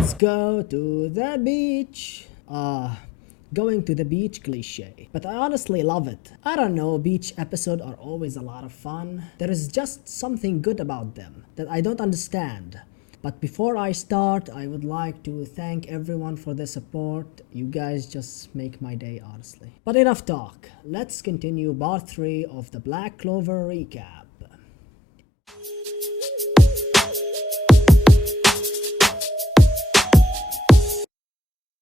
Let's go to the beach. Going to the beach cliche, but I honestly love it. I don't know, beach episodes are always a lot of fun. There is just something good about them that I don't understand. But before I start, I would like to thank everyone for the support. You guys just make my day, honestly. But enough talk. Let's continue part 3 of the Black Clover Recap.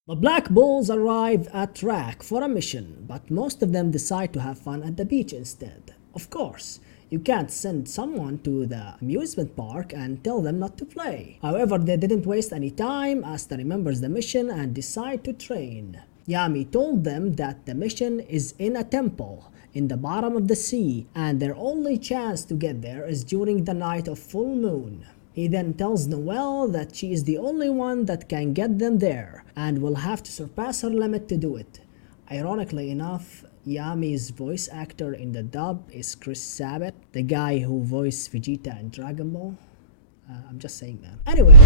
The Black Bulls arrive at track for a mission, but most of them decide to have fun at the beach instead. Of course, you can't send someone to the amusement park and tell them not to play. However, they didn't waste any time. Asta remembers the mission and decide to train. Yami told them that the mission is in a temple in the bottom of the sea, and their only chance to get there is during the night of full moon. He then tells Noelle that she is the only one that can get them there and will have to surpass her limit to do it. Ironically enough, Yami's voice actor in the dub is Chris Sabat, the guy who voiced Vegeta in Dragon Ball. I'm just saying that. Anyway,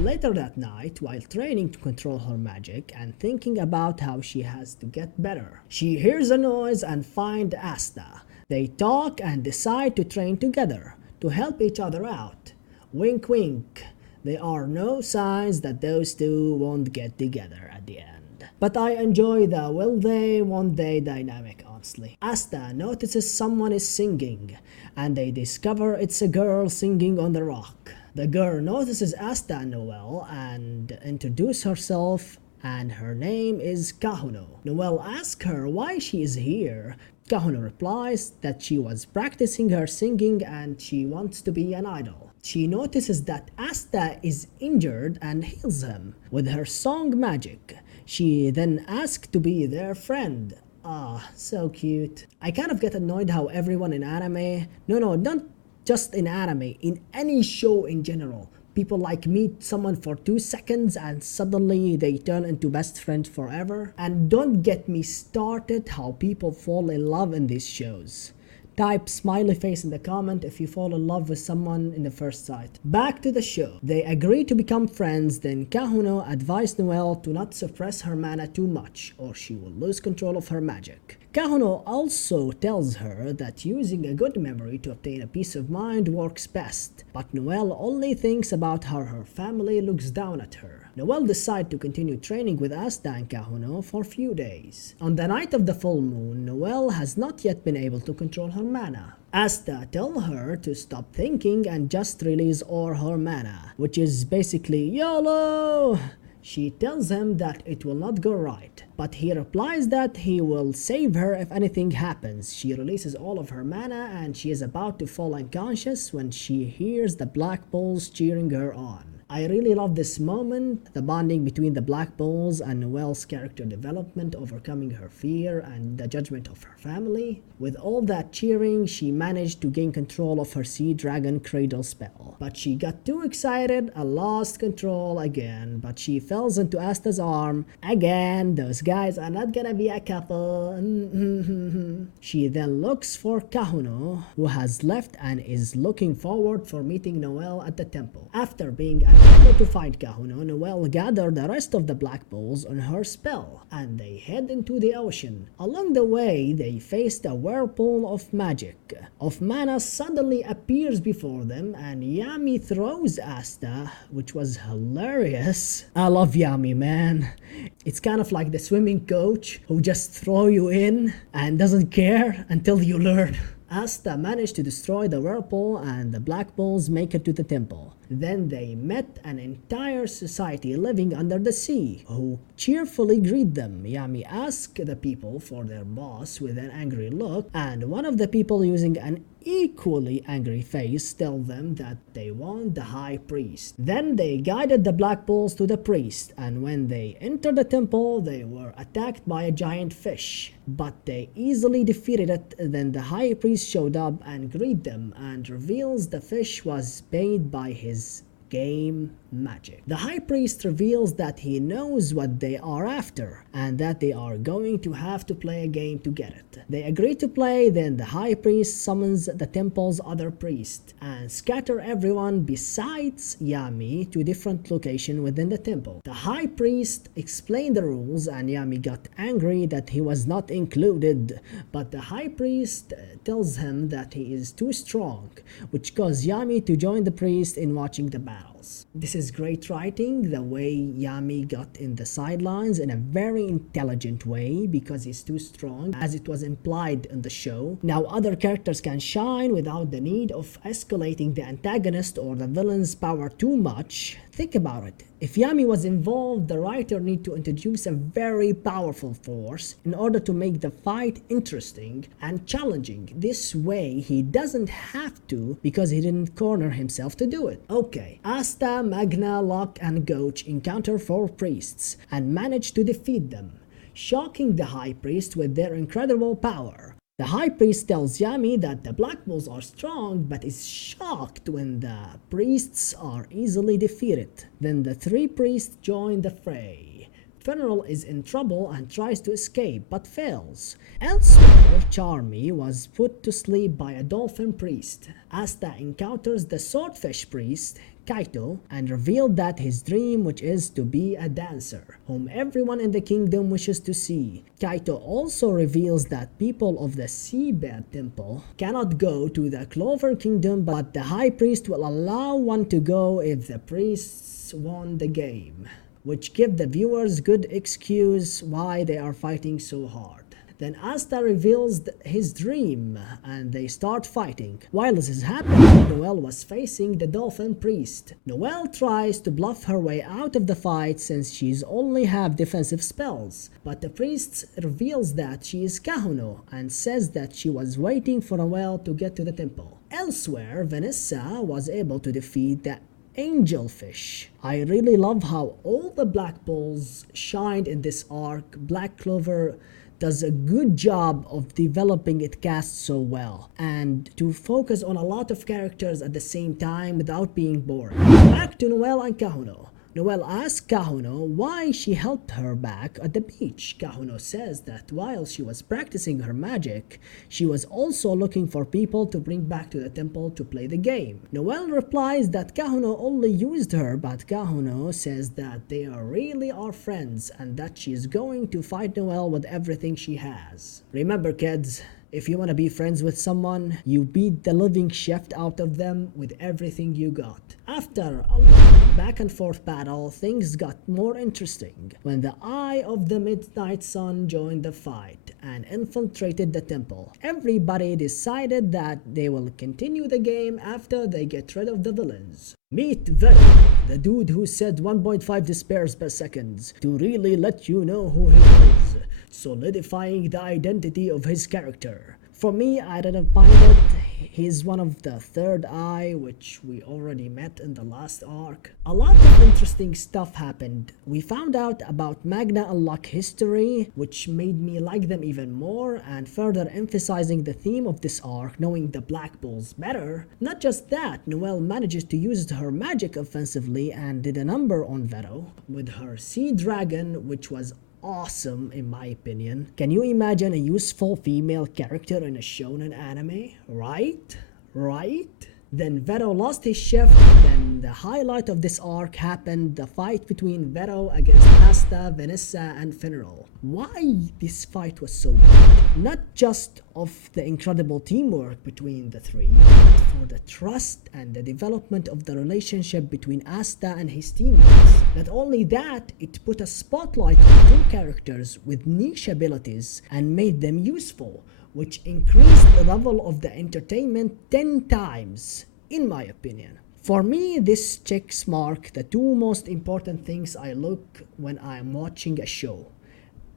later that night, while training to control her magic and thinking about how she has to get better, she hears a noise and finds Asta. They talk and decide to train together to help each other out. Wink wink. There are no signs that those two won't get together at the end. But I enjoy the will they, won't they dynamic, honestly. Asta notices someone is singing, and they discover it's a girl singing on the rock. The girl notices Asta and Noelle and introduces herself, and her name is Kahuno. Noelle asks her why she is here. Kahuno replies that she was practicing her singing and she wants to be an idol. She notices that Asta is injured and heals him with her song magic. She then asks to be their friend. So cute. I kind of get annoyed how everyone in anime, not just in anime, in any show in general, people like meet someone for 2 seconds and suddenly they turn into best friends forever. And don't get me started how people fall in love in these shows. Type smiley face in the comment if you fall in love with someone in the first sight. Back to the show. They agree to become friends, then Kahuno advised Noelle to not suppress her mana too much or she will lose control of her magic. Kahuno also tells her that using a good memory to obtain a peace of mind works best, but Noelle only thinks about how her family looks down at her. Noelle decides to continue training with Asta and Kahuno for a few days. On the night of the full moon, Noelle has not yet been able to control her mana. Asta tells her to stop thinking and just release all her mana, which is basically YOLO! She tells him that it will not go right, but he replies that he will save her if anything happens. She releases all of her mana and she is about to fall unconscious when she hears the Black Bulls cheering her on. I really love this moment, the bonding between the Black Bulls and Noelle's character development, overcoming her fear and the judgment of her family. With all that cheering, she managed to gain control of her Sea Dragon Cradle spell. But she got too excited and lost control again, but she falls into Asta's arm. Again, those guys are not gonna be a couple. She then looks for Kahuno, who has left and is looking forward for meeting Noelle at the temple. After being unable to find Kahuno, Noelle gathered the rest of the Black Bulls on her spell, and they head into the ocean. Along the way, they faced a whirlpool of magic. Of mana suddenly appears before them, and Yami throws Asta, which was hilarious. I love Yami, man. It's kind of like the swimming coach who just throw you in and doesn't care until you learn. Asta managed to destroy the whirlpool and the Black Bulls make it to the temple. Then they met an entire society living under the sea, who cheerfully greet them. Yami asked the people for their boss with an angry look, and one of the people using an equally angry face tell them that they want the high priest. Then they guided the Black Bulls to the priest, and when they entered the temple, they were attacked by a giant fish. But they easily defeated it. Then the high priest showed up and greeted them and reveals the fish was made by his game magic. The High Priest reveals that he knows what they are after and that they are going to have to play a game to get it. They agree to play, then the High Priest summons the temple's other priest and scatter everyone besides Yami to different locations within the temple. The High Priest explained the rules and Yami got angry that he was not included, but the High Priest tells him that he is too strong, which caused Yami to join the priest in watching the battles. This is great writing, the way Yami got in the sidelines in a very intelligent way because he's too strong, as it was implied in the show. Now other characters can shine without the need of escalating the antagonist or the villain's power too much. Think about it. If Yami was involved, the writer need to introduce a very powerful force in order to make the fight interesting and challenging. This way, he doesn't have to because he didn't corner himself to do it. Okay, Asta, Magna, Locke, and Goach encounter 4 priests and manage to defeat them, shocking the High Priest with their incredible power. The High Priest tells Yami that the Black Bulls are strong but is shocked when the priests are easily defeated. Then the 3 priests join the fray. Funeral is in trouble and tries to escape but fails. Elsewhere, Charmy was put to sleep by a dolphin priest. Asta encounters the swordfish priest, Kaito, and revealed that his dream, which is to be a dancer, whom everyone in the kingdom wishes to see. Kaito also reveals that people of the Seabed Temple cannot go to the Clover Kingdom, but the High Priest will allow one to go if the priests won the game, which give the viewers good excuse why they are fighting so hard. Then Asta reveals his dream and they start fighting. While this is happening, Noelle was facing the dolphin priest. Noelle tries to bluff her way out of the fight since she's only have defensive spells, but the priest reveals that she is Kahuno and says that she was waiting for Noelle to get to the temple. Elsewhere, Vanessa was able to defeat the angelfish. I really love how all the Black Bulls shined in this arc. Black Clover does a good job of developing its cast so well and to focus on a lot of characters at the same time without being boring. Back to Noelle and Kahuno. Noelle asks Kahuno why she helped her back at the beach. Kahuno says that while she was practicing her magic, she was also looking for people to bring back to the temple to play the game. Noelle replies that Kahuno only used her, but Kahuno says that they really are friends and that she is going to fight Noelle with everything she has. Remember, kids, if you want to be friends with someone, you beat the living shit out of them with everything you got. After a long back and forth battle, things got more interesting when the Eye of the Midnight Sun joined the fight and infiltrated the temple. Everybody decided that they will continue the game after they get rid of the villains. Meet Veto, the dude who said 1.5 despairs per second to really let you know who he is, solidifying the identity of his character. For me, I didn't mind it. He's one of the third eye, which we already met in the last arc. A lot of interesting stuff happened. We found out about Magna and Locke history, which made me like them even more, and further emphasizing the theme of this arc, knowing the Black Bulls better. Not just that, Noelle manages to use her magic offensively and did a number on Veto with her Sea Dragon, which was awesome in my opinion. Can you imagine a useful female character in a shonen anime? Right? Then Veto lost his shift. Then the highlight of this arc happened, the fight between Veto against Asta, Vanessa, and Funeral. Why this fight was so good? Not just of the incredible teamwork between the three, but for the trust and the development of the relationship between Asta and his teammates. Not only that, it put a spotlight on 2 characters with niche abilities and made them useful, which increased the level of the entertainment 10 times, in my opinion. For me, this checks mark the 2 most important things I look when I'm watching a show: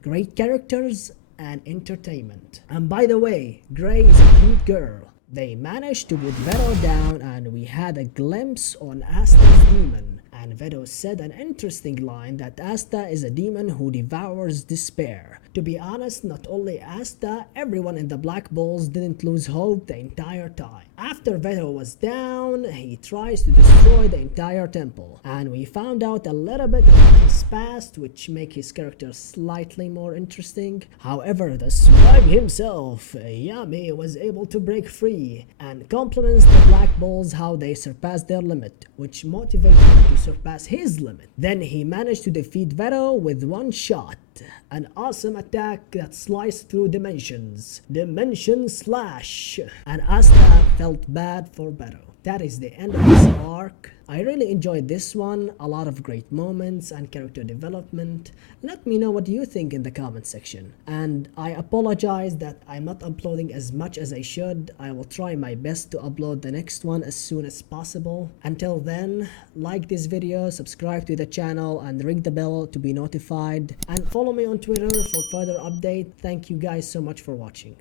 great characters and entertainment. And by the way, Grey is a cute girl. They managed to put Veto down and we had a glimpse on Asta's demon, and And Veto said an interesting line that Asta is a demon who devours despair. To be honest, not only Asta, everyone in the Black Bulls didn't lose hope the entire time. After Veto was down, he tries to destroy the entire temple, and we found out a little bit about his past, which make his character slightly more interesting. However, the swag himself, Yami, was able to break free, and compliments the Black Bulls how they surpassed their limit, which motivated him to surpass his limit. Then he managed to defeat Veto with one shot. An awesome attack that sliced through dimensions. Dimension Slash. And Asta felt bad for Veto. That is the end of this arc. I really enjoyed this one, a lot of great moments and character development. Let me know what you think in the comment section. And I apologize that I'm not uploading as much as I should. I will try my best to upload the next one as soon as possible. Until then, like this video, subscribe to the channel and ring the bell to be notified. And follow me on Twitter for further update. Thank you guys so much for watching.